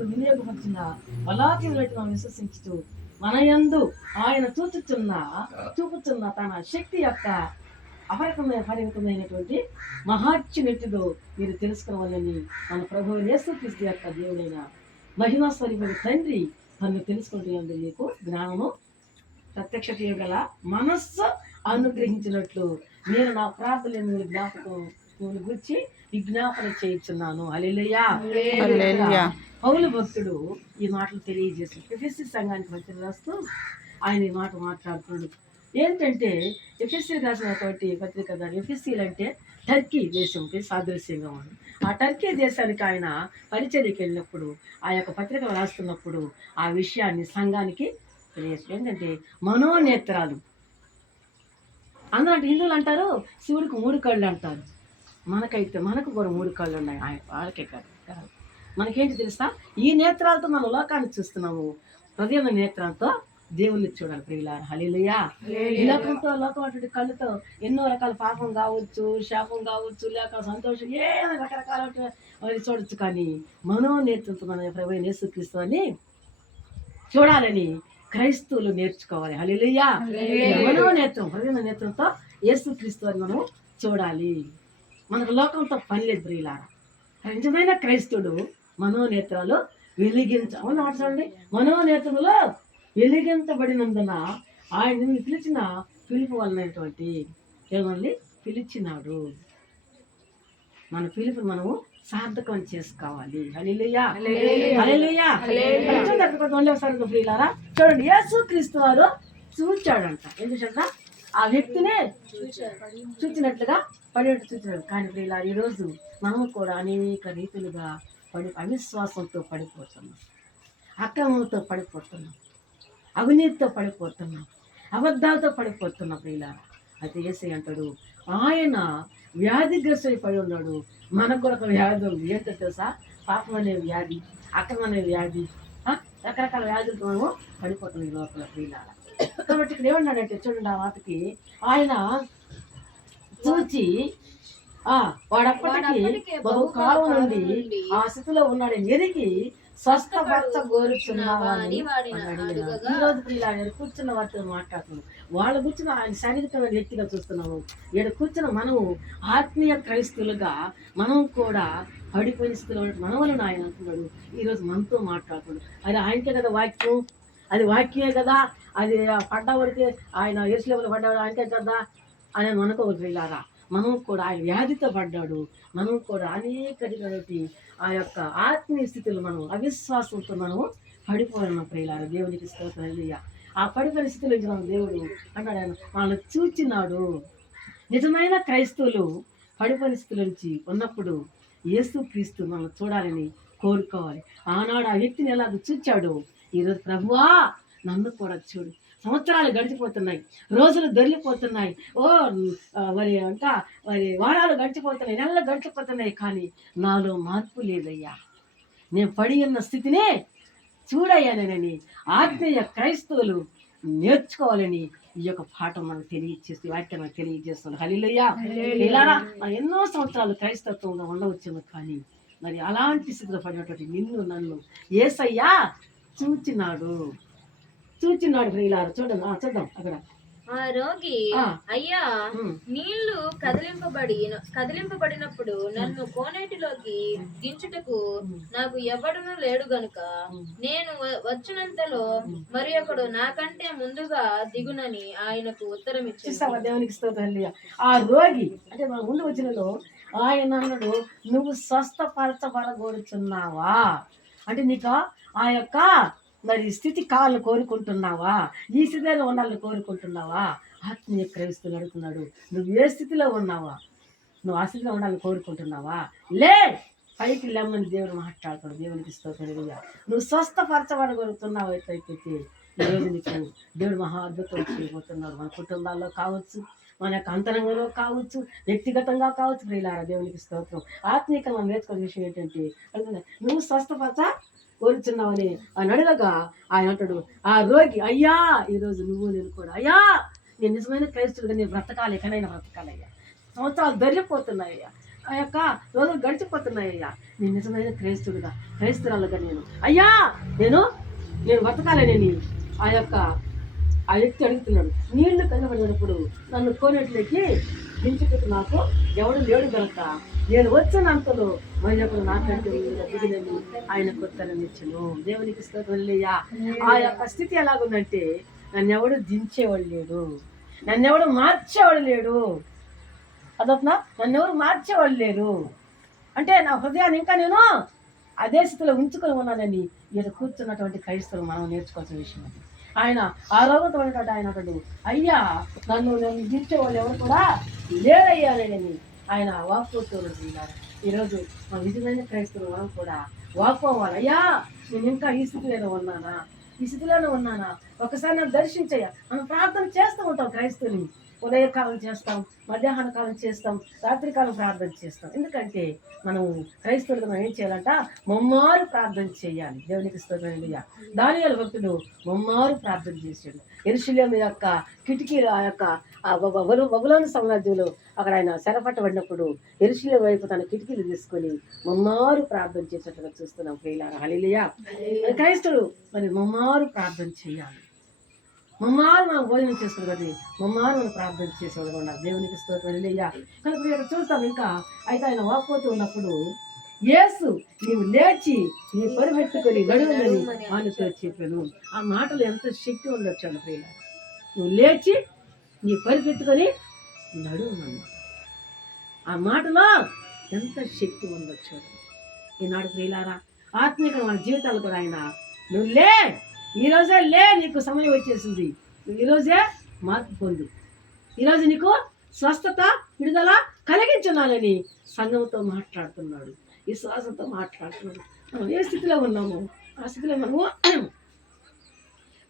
వినియోగపరిచిన బలాతీయులైన మనం విశ్వసించుతూ మన యందు ఆయన చూపుతున్న తన శక్తి యొక్క పరిమితమైనటువంటి మహాత్యునిటిలో మీరు తెలుసుకోవాలని మన ప్రభువు యేసుక్రీస్తు యొక్క దేవుడైన మహిమా స్వరూపుడు తండ్రి తను తెలుసుకుంటే మీకు జ్ఞానము ప్రత్యక్ష చేయగల మనస్సు అనుగ్రహించినట్లు నేను నా ప్రార్థనలు మీరు జ్ఞాపకం గురించి విజ్ఞాపన చేయించున్నాను. హల్లెలూయా. పౌలు భక్తుడు ఈ మాటలు తెలియజేసి ఎఫెసీ సంఘానికి పత్రిక రాస్తూ ఆయన ఈ మాట మాట్లాడుతున్నాడు. ఏంటంటే ఎఫెసీ రాసినటువంటి పత్రిక ఎఫెసీలు అంటే టర్కీ దేశంకి సాదృశ్యంగా ఉంది. ఆ టర్కీ దేశానికి ఆయన పరిచర్యకి వెళ్ళినప్పుడు ఆ యొక్క పత్రికలు రాస్తున్నప్పుడు ఆ విషయాన్ని సంఘానికి తెలియజేసి ఏంటంటే మనోనేత్రాలు అందరూ అంటే హిందువులు అంటారు శివుడికి 3 కళ్ళు అంటారు. మనకు కూడా 3 కళ్ళు ఉన్నాయి. వాళ్ళకే కాదు, మనకేంటి తెలుసా, ఈ నేత్రాలతో మనం లోకాన్ని చూస్తున్నాము. హృదయ నేత్రాలతో దేవుణ్ణి చూడాలి ప్రియులారా. హల్లెలూయా. ఈ లోకంతో అటువంటి కళ్ళుతో ఎన్నో రకాల పాపం కావచ్చు, శాపం కావచ్చు, లేక సంతోషం రకరకాల చూడొచ్చు. కానీ మనోనేత్రంతో మన ప్రభువైన యేసుక్రీస్తు అని చూడాలని క్రైస్తవులు నేర్చుకోవాలి. హల్లెలూయా. మనోనేత్రం, హృదయ నేత్రంతో యేసుక్రీస్తు అని మనం చూడాలి. మనకు లోకంతో పని లేదు ప్రియులారా. నిజమైన క్రైస్తవుడు మనోనేత్రాలు చూడండి, మనోనేత్రములో వెలిగించబడినందున ఆయన పిలిచిన పిలుపు వలనటువంటి ఏమని పిలిచినాడు. మన పిలుపుని మనము సార్థకం చేసుకోవాలి. హల్లెలూయా. హల్లెలూయా. ప్రియులారా చూడండి, యేసుక్రీస్తు వారు చూచాడంట. ఏం చూసాడంట? ఆ వ్యక్తినే చూచినట్లుగా పడినట్టు చూచినాడు. కానీ ప్రియులారా ఈరోజు మనము కూడా అనేక రీతులుగా అవిశ్వాసంతో పడిపోతున్నాం, అక్రమంతో పడిపోతున్నాం, అవినీతితో పడిపోతున్నాం, అబద్ధాలతో పడిపోతున్నాం ప్రియులారా. అయితే యేసయ్య అంటాడు ఆయన వ్యాధిగ్రస్తుడై పడి ఉన్నాడు. మనకు కూడా ఒక వ్యాధి ఉంది. ఏంటో తెలుసా? పాపం అనే వ్యాధి, అక్రమం అనే వ్యాధి, రకరకాల వ్యాధులతో మనము పడిపోతున్నాం ఈ లోపల ప్రియులారా. కాబట్టి ఇక్కడ ఏమన్నాడంటే చూడండి, ఆ వాటికి ఆయన చూచి వాడప్పటికి బహుకాలం నుండి ఆ స్థితిలో ఉన్నాడని ఎరిగి స్వస్థపరచగోరుచున్నావా అని ఈ రోజు ప్రియులారా కూర్చున్న వారితో మాట్లాడుతున్నాం. వాళ్ళ కూర్చున్న ఆయన శారీరకమైన వ్యక్తిగా చూస్తున్నాము. ఇక్కడ కూర్చున్న మనము ఆత్మీయ క్రైస్తవులుగా మనం కూడా పడిపోయిన స్థితిలో మనవలను ఆయన అంటున్నాడు. ఈరోజు మనతో మాట్లాడుతున్నాడు. అది ఆయనకే కదా వాక్యం, అది వాక్యమే కదా, అది పడ్డవాడికి ఆయన ఎరుసలేములో పడ్డవాడు ఆయనకే కదా అని మనకు ప్రియులారా. మనం కూడా ఆయన వ్యాధితో పడ్డాడు. మనం కూడా అనేకటి ఆ యొక్క ఆత్మీయ స్థితిలో మనం అవిశ్వాసంతో మనం పడిపోయిన ప్రియులారా. దేవునికి స్తోత్రం. హల్లెలూయా. ఆ పడిపోయిన స్థితిలో నుంచి మన దేవుడు అన్నాడు, ఆయన వాళ్ళని చూచినాడు. నిజమైన క్రైస్తవులు పడిపోయిన స్థితి నుంచి ఉన్నప్పుడు యేసుక్రీస్తు మనం చూడాలని కోరుకోవాలి. ఆనాడు ఆ వ్యక్తిని ఎలాగ చూచాడు, ఈరోజు ప్రభువా నన్ను కూడా చూడు. సంవత్సరాలు గడిచిపోతున్నాయి, రోజులు దొరికిపోతున్నాయి, వారాలు గడిచిపోతున్నాయి, నెలలు గడిచిపోతున్నాయి. కానీ నాలో మార్పు లేదయ్యా. నేను పడి ఉన్న స్థితినే చూడయ్యానని ఆత్మీయ క్రైస్తవులు నేర్చుకోవాలని ఈ యొక్క పాఠం మనకు తెలియజేస్తుంది, వాక్యం మనకు తెలియజేస్తుంది. హల్లెలూయా. ఇలారా ఎన్నో సంవత్సరాలు క్రైస్తత్వంగా ఉండవచ్చును. కానీ మరి అలాంటి స్థితిలో పడినటువంటి నిన్ను నన్ను యేసయ్యా చూచినాడు ప్రియులారా. చూడండి, చూద్దాం అక్కడ. ఆ రోగి అయ్యా నీళ్లు కదిలింపబడినప్పుడు నన్ను కోనేటిలోకి దించుటకు నాకు ఎవడునూ లేడు గనుక నేను వచ్చినంతలో మరి ఒకడు నాకంటే ముందుగా దిగునని ఆయనకు ఉత్తరం ఇచ్చేసావా. దేవునికి స్తోత్రం. ఆ రోగి అంటే మన ముందు వచ్చినలో ఆయన అన్నాడు, నువ్వు స్వస్థపరచబడగోరుచున్నావా అంటే నీకు ఆ యొక్క మరి స్థితి కావాలని కోరుకుంటున్నావా, ఈ స్థితిలో ఉండాలని కోరుకుంటున్నావా? ఆత్మీయ క్రైస్తవులు అడుగుతున్నాడు, నువ్వు ఏ స్థితిలో ఉన్నావా? నువ్వు ఆ స్థితిలో ఉండాలని కోరుకుంటున్నావా? లే పైకి లేమని దేవుడు మాట్లాడుతాడు. దేవునికి స్తోత్రం. నువ్వు స్వస్థపరచబడగలుగుతున్నావు అయితే ఈరోజు నీకు దేవుడు మహా అద్భుతం చేయబోతున్నాడు. మన కుటుంబాల్లో కావచ్చు, మన యొక్క అంతరంగంలో కావచ్చు, వ్యక్తిగతంగా కావచ్చు ప్రియులారా. దేవునికి స్తోత్రం. ఆత్మీయంగా మనం నేర్చుకునే విషయం ఏంటంటే నువ్వు కోరుచున్నావని ఆయన అడగగా ఆయన అంటాడు, ఆ రోగి అయ్యా ఈరోజు నువ్వు నేను కూడా అయ్యా నేను నిజమైన క్రైస్తవుడిగా నేను బ్రతకాలి, ఎక్కడైనా బ్రతకాలయ్యా. సంవత్సరాలు దొరికిపోతున్నాయ్యా, ఆ యొక్క రోజులు గడిచిపోతున్నాయ్యా. నేను నిజమైన క్రైస్తురాలుగా అయ్యా నేను బతకాలని ఆ యొక్క ఆ వ్యక్తి అడుగుతున్నాడు. నీళ్లు కనబడినప్పుడు నన్ను కోనేట్లోకి దించుటకు నాకు ఎవడు లేడు కనుక నేను వచ్చినంతలో మరి ఒకరు నాకంటే దిగినని ఆయన కొత్తనిచ్చును. దేవునికి స్తోత్రమయ్యా. ఆ యొక్క స్థితి ఎలాగుందంటే నన్నెవడు దించేవాడు లేడు, నన్నెవడు మార్చేవాడు లేడు. అదొక నన్నెవరు మార్చేవాళ్ళు లేరు అంటే నా హృదయాన్ని ఇంకా నేను అదే స్థితిలో ఉంచుకొని ఉన్నానని ఇక్కడ కూర్చున్నటువంటి క్రైస్తవులు మనం నేర్చుకోవాల్సిన విషయం అది. ఆయన ఆ రోగంతో ఉన్నటువంటి ఆయన అతడు అయ్యా నన్ను దించే వాళ్ళు ఎవరు కూడా లేరయ్యారని ఆయన వాక్పోతున్నారు. ఈరోజు మన నిజమైన క్రైస్తవులు మనం కూడా వాక్పోవాలి. అయ్యా నేను ఇంకా ఈ స్థితిలోనే ఉన్నానా, ఒకసారి నన్ను దర్శించయ్యా. మనం ప్రార్థన చేస్తూ ఉంటాం క్రైస్తవుని. ఉదయకాలం చేస్తాం, మధ్యాహ్న కాలం చేస్తాం, రాత్రికాలం ప్రార్థన చేస్తాం. ఎందుకంటే మనం క్రైస్తవులకు మనం ఏం చేయాలంట, ముమ్మారు ప్రార్థన చేయాలి. దేవునికి స్తోత్రం. దానియేలు భక్తుడు ముమ్మారు ప్రార్థన చేశాడు. యెరూషలేము యొక్క కిటికీలు ఆ యొక్క బబులోను సామ్రాజ్యంలో అక్కడ ఆయన చెరపట్టబడినప్పుడు యెరూషలేము వైపు తన కిటికీలు తీసుకొని ముమ్మారు ప్రార్థన చేసేట్టుగా చూస్తున్నాం. ప్రియులారా, హల్లెలూయా. క్రైస్తవులు మరి ముమ్మారు ప్రార్థన చేయాలి. ముమ్మారు మనం భోజనం చేసుకుని కదా ముమ్మారు మనం ప్రార్థన చేసేవాళ్ళు ఉన్నారు. దేవునికి స్తోత్రం. హల్లెలూయా. కనుక ఇక్కడ చూస్తాం. ఇంకా అయితే ఆయన వాక్పోతూ ఉన్నప్పుడు యేసు నీవు లేచి నీ పరిపెట్టుకొని నడువులని ఆయనతో చెప్పాను. ఆ మాటలు ఎంత శక్తి ఉండొచ్చాడు ప్రియుల. నువ్వు లేచి నీ పరిపెట్టుకొని నడువుమన్నా. ఆ మాటలో ఎంత శక్తి ఉండొచ్చాడు. ఈనాడు ప్రియులారా, ఆత్మీయ మన జీవితాలు కూడా ఆయన నువ్వు లే, ఈరోజే లే, నీకు సమయం వచ్చేసింది, నువ్వు ఈరోజే మార్పు పొందు, ఈరోజు నీకు స్వస్థత విడుదల కలిగించున్నానని సంఘంతో మాట్లాడుతున్నాడు, విశ్వాసంతో మాట్లాడుతున్నాడు. మనం ఏ స్థితిలో ఉన్నామో ఆ స్థితిలో మనము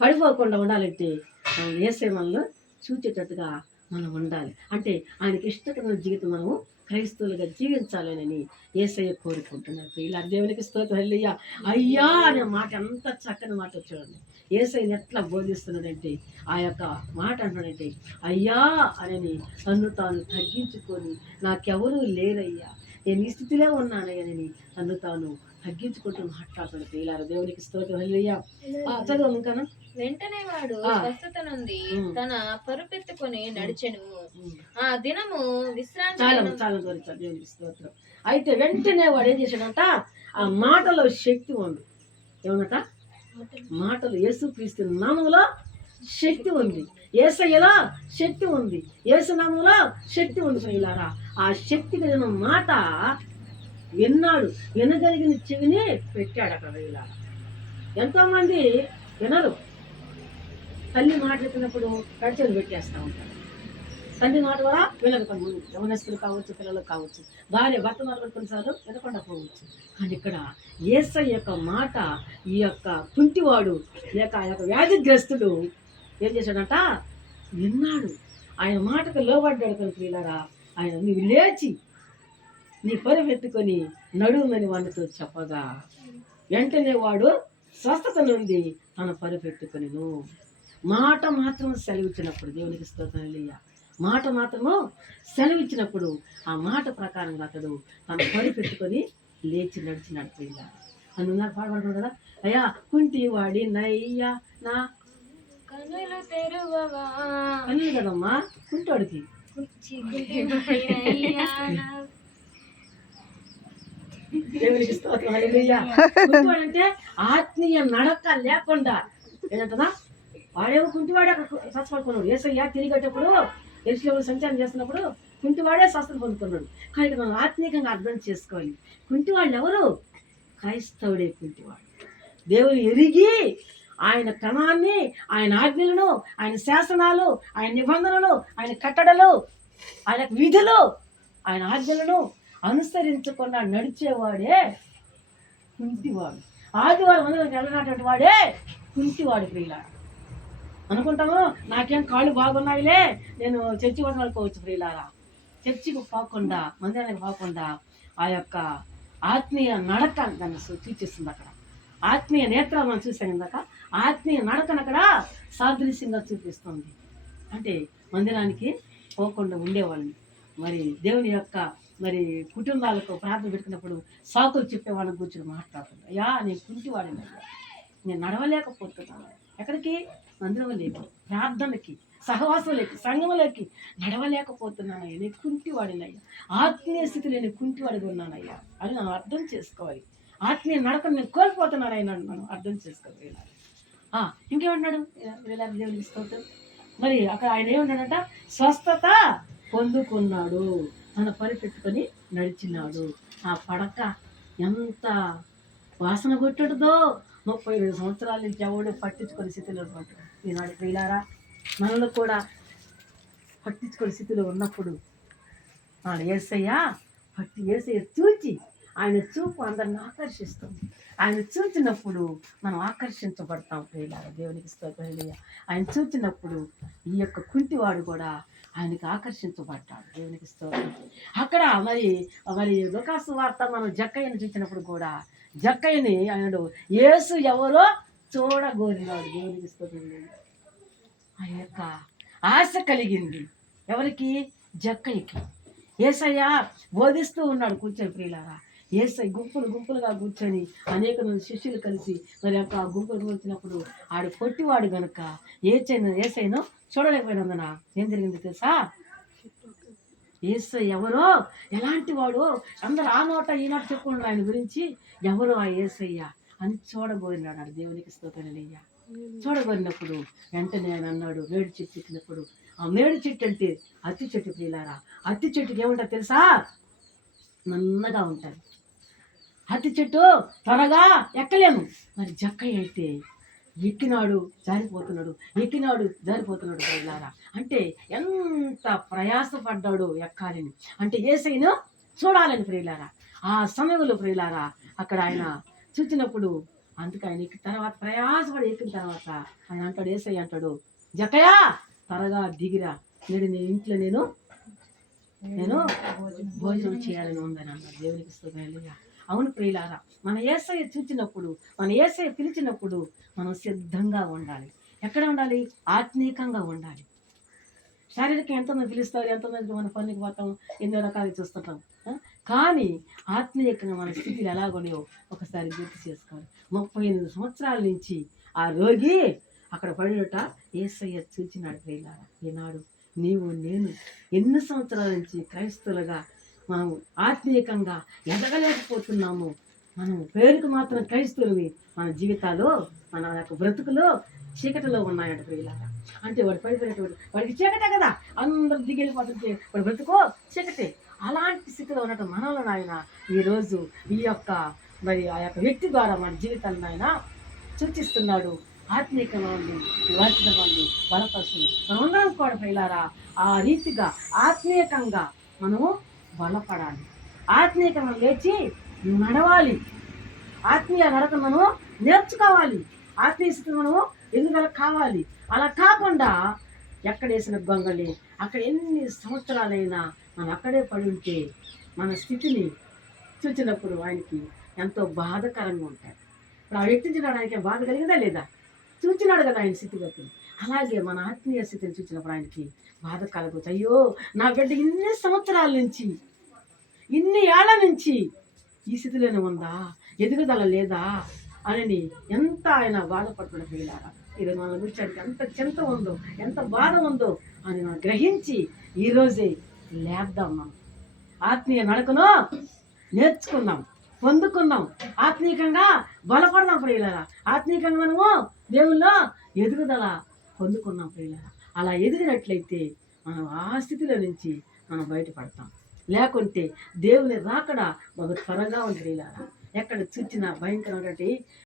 పడిపోకుండా ఉండాలంటే మనం యేసే మనల్ని చూచేటట్టుగా మనం ఉండాలి. అంటే ఆయనకి ఇష్టకరమైన జీవితం మనము క్రైస్తవులుగా జీవించాలని యేసయ్య కోరుకుంటున్నారు. ఇలా దేవునికి స్తోత్రం. హల్లెలూయా. అయ్యా అనే మాట ఎంత చక్కని మాట చూడండి. యేసయ్యని ఎట్లా బోధిస్తున్నాడంటే ఆ యొక్క మాట అంటున్నాడంటే అయ్యా అని తన్ను తాను తగ్గించుకొని నాకెవరూ లేరయ్యా, నేను ఈ స్థితిలో ఉన్నానని తన్ను తాను తగ్గించుకుంటూ మాట్లాడుతున్నాడు. ఇలా దేవునికి స్తోత్రం. హల్లెలూయా. చదువు ఇంకా. వెంటనే వాడు స్వస్థత నుండి తన పరుపెత్తుకొని నడిచెను. ఆ దినము విశ్రాంతి. దేవునికి స్తోత్రం. అయితే వెంటనే వాడు ఏం చేశాడంట, ఆ మాటలో శక్తి ఉంది. ఏమన్నట, మాటలు యేసుక్రీస్తు నామములో శక్తి ఉంది, యేసయ్యలో శక్తి ఉంది, యేసు నామములో శక్తి ఉంది. ప్రియులారా, ఆ శక్తి కలిగిన మాట విన్నాడు, వినగలిగిన చెవిని పెట్టాడు అక్కడ. ప్రియులారా, ఎంతోమంది వినరు. తల్లి మాట్లాడుతున్నప్పుడు కడిచెలు పెట్టేస్తూ ఉంటారు. తల్లి మాట కూడా వినకపోతే యవనస్తులు కావచ్చు, పిల్లలు కావచ్చు, భార్య భర్త మాట కొన్నిసార్లు వినకుండా పోవచ్చు. కానీ ఇక్కడ యేసయ్య యొక్క మాట ఈ యొక్క కుంటివాడు లేక ఆ యొక్క వ్యాధిగ్రస్తుడు ఏం చేశాడంట, విన్నాడు, ఆయన మాటకు లోబడ్డాడు. కనుక వీళ్ళారా, ఆయన నీవు లేచి నీ పరిపెత్తుకొని నడుమని వాడితో చెప్పగా వెంటనే వాడు స్వస్థత నుండి తన పరిపెట్టుకొని మాట మాత్రం సెలవిచ్చినప్పుడు, దేవునికి స్తోత్రం. హల్లెలూయా. మాట మాత్రము సెలవిచ్చినప్పుడు ఆ మాట ప్రకారంగా అతడు తన పరిపెట్టుకొని లేచి నడిచినాడు. ప్రియులారా, అందున్నారు పాడబడుతుంది కదా, అయ్యా కుంటి వాడి నయ్యా నా కన్నులు తెరువవా. కన్నులు కదమ్మా కుంటోడికి. దేవునికి స్తోత్రం. హల్లెలూయా. కుంటివాడంటే ఆత్మీయ నడక లేకుండా ఏంటంటదా, వాడేమో కుంటివాడే అక్కడ స్వస్థపడుకున్నాడు. యేసయ్య తిరిగేటప్పుడు యెరూషలేములో సంచారం చేస్తున్నప్పుడు కుంటివాడే స్వస్థత పొందుకున్నాడు. కానీ మనం ఆత్మీయంగా అర్థం చేసుకోవాలి, కుంటివాళ్ళు ఎవరు? క్రైస్తవుడే కుంటివాడు. దేవుని ఎరిగి ఆయన క్రమాన్ని, ఆయన ఆజ్ఞలను, ఆయన శాసనాలు, ఆయన నిబంధనలు, ఆయన కట్టడలు, ఆయన విధులు, ఆయన ఆజ్ఞలను అనుసరించకుండా నడిచేవాడే కుంటివాడు. ఆదివారం అందరికి వెళ్ళినటువంటి వాడే కుంటివాడు. ప్రియులారా, అనుకుంటాము నాకేం కాళ్ళు బాగున్నాయిలే, నేను చర్చి కోసం అనుకోవచ్చు. ప్రియులారా, చర్చికి పోకుండా, మందిరానికి పోకుండా ఆ యొక్క ఆత్మీయ నడక దాన్ని సూచిస్తుంది. అక్కడ ఆత్మీయ నేత్రాలు మనం చూసాం ఇందాక, ఆత్మీయ నడకను అక్కడ సాదృశ్యంగా చూపిస్తుంది. అంటే మందిరానికి పోకుండా ఉండేవాళ్ళని, మరి దేవుని యొక్క మరి కుటుంబాలకు ప్రార్థన పెట్టుకున్నప్పుడు సాకులు చెప్పేవాళ్ళని కూర్చొని మాట్లాడుతుంది, అయ్యా నేను కుంటివాడినయ్యా, నేను నడవలేకపోతున్నాను, ఎక్కడికి మందిరంలోకి, ప్రార్థనకి, సహవాసంలోకి, సంఘంలోకి నడవలేకపోతున్నానయ్యా, నేను కుంటివాడినయ్యా, ఆత్మీయ స్థితిలో నేను కుంటివాడిగా ఉన్నానయ్యా అని మనం అర్థం చేసుకోవాలి. ఆత్మీయ నడకను నేను కోల్పోతున్నానయ్యా మనం అర్థం చేసుకోవాలి. ఇంకేమన్నాడు దేవునికి స్తోత్రం. మరి అక్కడ ఆయన ఏమన్నాడంట, స్వస్థత పొందుకున్నాడు, తన పని పెట్టుకొని నడిచినాడు. ఆ పడక ఎంత వాసన కొట్టడుదో, 32 సంవత్సరాల నుంచి ఎవడు పట్టించుకొని స్థితిలో ఉంటాడు. ఈనాడు ప్రియులారా, మనలో కూడా పట్టించుకొని స్థితిలో ఉన్నప్పుడు యేసయ్య చూచి, ఆయన చూపు అందరిని ఆకర్షిస్తుంది. ఆయన చూచినప్పుడు మనం ఆకర్షించబడతాం ప్రియులారా. దేవునికి స్తోత్రం. ఆయన చూచినప్పుడు ఈ యొక్క కుంటివాడు కూడా ఆయనకి ఆకర్షించబడ్డాడు. దేవునికి స్తోత్రం. అక్కడ మరి లూకాసు వార్త మనం జక్కయ్యని చూసినప్పుడు కూడా జక్కయ్యని ఆయన యేసు ఎవరో చూడగోరినాడు. దేవునికి స్తోత్రం. ఆ యొక్క ఆశ కలిగింది ఎవరికి? జక్కయ్యకి. యేసయ్య బోధిస్తూ ఉన్నాడు కూర్చొని ప్రియులారా. యేసయ్య గుంపులుగా కూర్చొని అనేక మంది శిష్యులు కలిసి మరి యొక్క గుంపులు వచ్చినప్పుడు ఆడు పొట్టివాడు కనుక యేసయ్యను చూడలేకపోయినందున ఏం జరిగింది తెలుసా? యేసయ్య ఎవరో, ఎలాంటి వాడు, అందరు ఆ నోట ఈ నోట చెప్పుకున్నాడు ఆయన గురించి, ఎవరో ఆ యేసయ్య అని చూడబోయినాడు. దేవునికి స్తోత్రమయ్యా. చూడబడినప్పుడు వెంటనే ఆయన అన్నాడు, మేడి చెట్టు ఎక్కినప్పుడు, ఆ మేడి చెట్టు అంటే అత్తి చెట్టు ప్రియులారా. అత్తి చెట్టుకి ఏముంటుంది తెలుసా? నన్నగా ఉంటుంది. అత్తి చెట్టు త్వరగా ఎక్కలేము. మరి జక్కయ్య అయితే ఎక్కినాడు జారిపోతున్నాడు ప్రియులారా. అంటే ఎంత ప్రయాసపడ్డాడు ఎక్కాలని, అంటే యేసయ్యను చూడాలని ప్రియులారా. ఆ సమయంలో ప్రియులారా అక్కడ ఆయన చూసినప్పుడు అందుకే ఆయన ఎక్కిన తర్వాత ప్రయాసపడి ఎక్కిన తర్వాత ఆయన అంటాడు, యేసయ్య అంటాడు, జక్కయ్య త్వరగా దిగిరా, నేను ఇంట్లో నేను భోజనం చేయాలని ఉందని అన్నాడు. దేవునికి స్తోత్రం. అవును ప్రియులారా, మన యేసయ్య చూచినప్పుడు, మన యేసయ్య పిలిచినప్పుడు మనం సిద్ధంగా ఉండాలి. ఎక్కడ ఉండాలి? ఆత్మీయంగా ఉండాలి. శారీరకంగా ఎంతమంది పిలుస్తారు, ఎంతమంది మన పనికి పోతాం, ఎన్నో రకాలు చూస్తుంటాం. కానీ ఆత్మీయంగా మన స్థితిలో ఎలాగోనో ఒకసారి గుర్తు చేసుకోవాలి. 38 సంవత్సరాల నుంచి ఆ రోగి అక్కడ పడినట యేసయ్య చూచినాడు ప్రియులారా. ఈనాడు నీవు నేను ఎన్ని సంవత్సరాల నుంచి క్రైస్తవులుగా మనం ఆత్మీయంగా ఎదగలేకపోతున్నాము. మనం పేరుకు మాత్రం క్రైస్తవులవి, మన జీవితాలు, మన యొక్క బ్రతుకులు చీకటిలో ఉన్నాయంట ప్రియులారా. అంటే వాడు పడిపోయినటువంటి వాడికి చీకటే కదా, అందరూ దిగిలిపోతుంటే వాడు బ్రతుకో చీకటే. అలాంటి స్థితిలో ఉన్నట్టు మనలో ఆయన ఈరోజు ఈ యొక్క మరి ఆ యొక్క వ్యక్తి ద్వారా మన జీవితాలను ఆయన సూచిస్తున్నాడు. ఆత్మీయంగా ఉండి వాటిని బలపరుస్తుంది. మనందరం కూడా ప్రియులారా ఆ రీతిగా ఆత్మీయంగా మనము బలపడాలి. ఆత్మీయంగా లేచి నడవాలి. ఆత్మీయ నడక మనము నేర్చుకోవాలి. ఆత్మీయ స్థితి మనము ఎదుగుదల కావాలి. అలా కాకుండా ఎక్కడ వేసిన గొంగళి అక్కడ ఎన్ని సంవత్సరాలైనా మనం అక్కడే పడి ఉంటే మన స్థితిని చూసినప్పుడు ఆయనకి ఎంతో బాధకరంగా ఉంటాయి. ఇప్పుడు ఆ వ్యక్తిని చూడడానికి బాధ కలిగిందా లేదా? చూచినాడు కదా ఆయన స్థితిగతులు. అలాగే మన ఆత్మీయ స్థితిని చూసినప్పుడు ఆయనకి బాధ కలగవచ్చు. అయ్యో నా బిడ్డ ఇన్ని సంవత్సరాల నుంచి, ఇన్ని ఏళ్ల నుంచి ఈ స్థితిలోనే ఉందా, ఎదుగుదల లేదా అని ఎంత ఆయన బాధపడుతున్న పిల్లారా. ఈరోజు మన గురించి ఎంత చింత ఉందో, ఎంత బాధ ఉందో అని మనం గ్రహించి ఈరోజే లేద్దాం. మనం ఆత్మీయ నడకను నేర్చుకుందాం, పొందుకుందాం, ఆత్మీయంగా బలపడదాం ప్రియులారా. ఆత్మీయంగా మనము దేవుల్లో ఎదుగుదల పొందుకున్నాం ప్రియులారా. అలా ఎదిగినట్లయితే మనం ఆ స్థితిలో నుంచి మనం బయటపడతాం. లేకుంటే దేవుని రాకడా మాకు త్వరగా ఉంది ప్రియులారా. ఎక్కడ చూచిన భయంకరమైనటువంటి